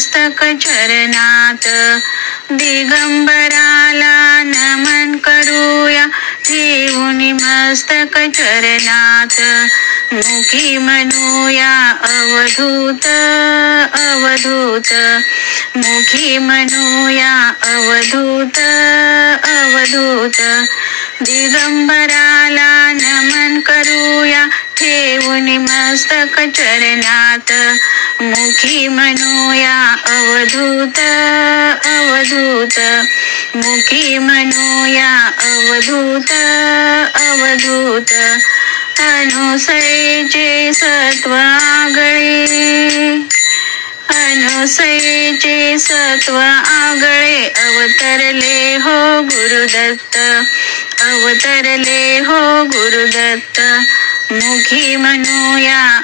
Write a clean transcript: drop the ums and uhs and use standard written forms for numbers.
मस्तक चरणात, दिगंबराला नमन करूया ठेवून मस्तक चरणात, मुखी म्हणूया अवधूत अवधूत, मुखी म्हणूया अवधूत अवधूत, दिगंबराला नमन करूया ठेवून मस्तक चरणात, मुखी म्हणूया अवधूत अवधूत, मुखी म्हणूया अवधूत अवधूत, अनुसयेचे सत्व आगळे, अनुसयेचे सत्व आगळे, अवतरले हो गुरुदत्त, अवतरले हो गुरुदत्त, मुखी म्हणूया